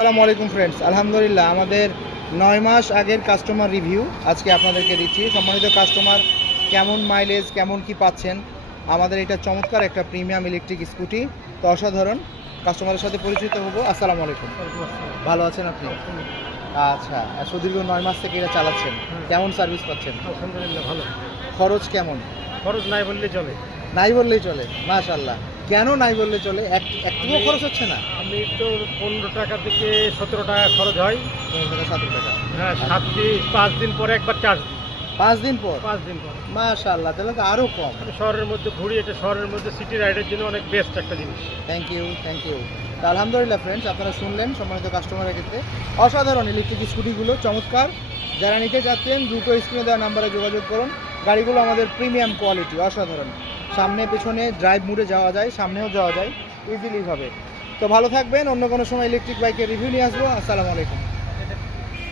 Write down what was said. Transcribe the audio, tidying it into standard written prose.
আসসালামু আলাইকুম ফ্রেন্ডস, আলহামদুলিল্লাহ আমাদের 9 মাস আগের কাস্টমার রিভিউ আজকে আপনাদেরকে দিচ্ছি। সম্মানিত কাস্টমার, কেমন মাইলেজ, কেমন কি পাচ্ছেন আমাদের এটা চমৎকার একটা প্রিমিয়াম ইলেকট্রিক স্কুটি। তো অসাধারণ, কাস্টমারের সাথে পরিচিত হব। আসসালামু আলাইকুম, ভালো আছেন আপনি? আচ্ছা, সুদীর্ঘ 9 মাস থেকে এটা চালাচ্ছেন, কেমন সার্ভিস পাচ্ছেন? আলহামদুলিল্লাহ ভালো। খরচ কেমন? খরচ নাই বললেই চলে। নাই বললেই চলে, মাশাআল্লাহ। কেন নাই বললে চলে? একটুও খরচ হচ্ছে না? আমি তো 15 টাকা থেকে 17 টাকা খরচ হয়। 17 টাকা। হ্যাঁ, 5 দিন পরে একবার চার্জ দিই। 5 দিন পর? 5 দিন পর। মাশাআল্লাহ, তাহলে তো আরও কম। আমি শহরের মধ্যে ঘুরি, এটা শহরের মধ্যে সিটি রাইডের জন্য অনেক বেস্ট একটা জিনিস। Thank you. তো আলহামদুলিল্লাহ ফ্রেন্ডস, আপনারা শুনলেন সম্মানিত কাস্টমারের ক্ষেত্রে অসাধারণ ইলেকট্রিক স্কুটিগুলো চমৎকার। যারা নিতে চাচ্ছেন দ্রুত স্ক্রিনে দেওয়া নাম্বারে যোগাযোগ করুন। গাড়িগুলো আমাদের প্রিমিয়াম কোয়ালিটি, অসাধারণ। সামনে পেছনে ড্রাইভ মোডে যাওয়া যায়, সামনেও যাওয়া যায় ইজিলিভাবে। তো ভালো থাকবেন, অন্য কোনো সময় ইলেকট্রিক বাইকের রিভিউ নিয়ে আসবো। আসসালামু আলাইকুম।